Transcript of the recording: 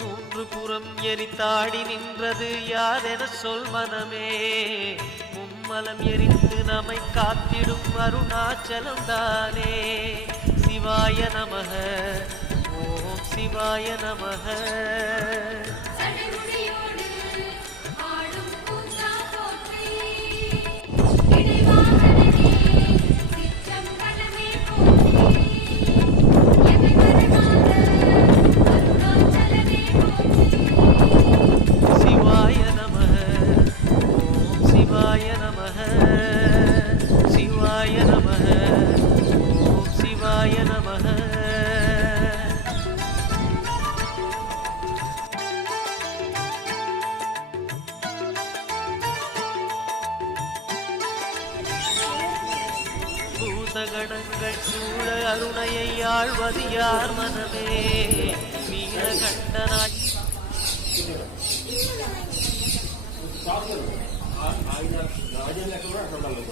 மூன்று புறம் எரித்தாடி நின்றது யாரென சொல் மனமே. மும்மலம் எரித்து நம்மை காத்திடும் அருணாச்சலம் தானே. சிவாய நமக ஓம் சிவாய நமக. பூதகணங்கள் சூழ அருணையை ஆழ்வது யார் மனமே. வீரகண்டனாய் రాజు లెక్క కూడా అట్లా ఉండాలి.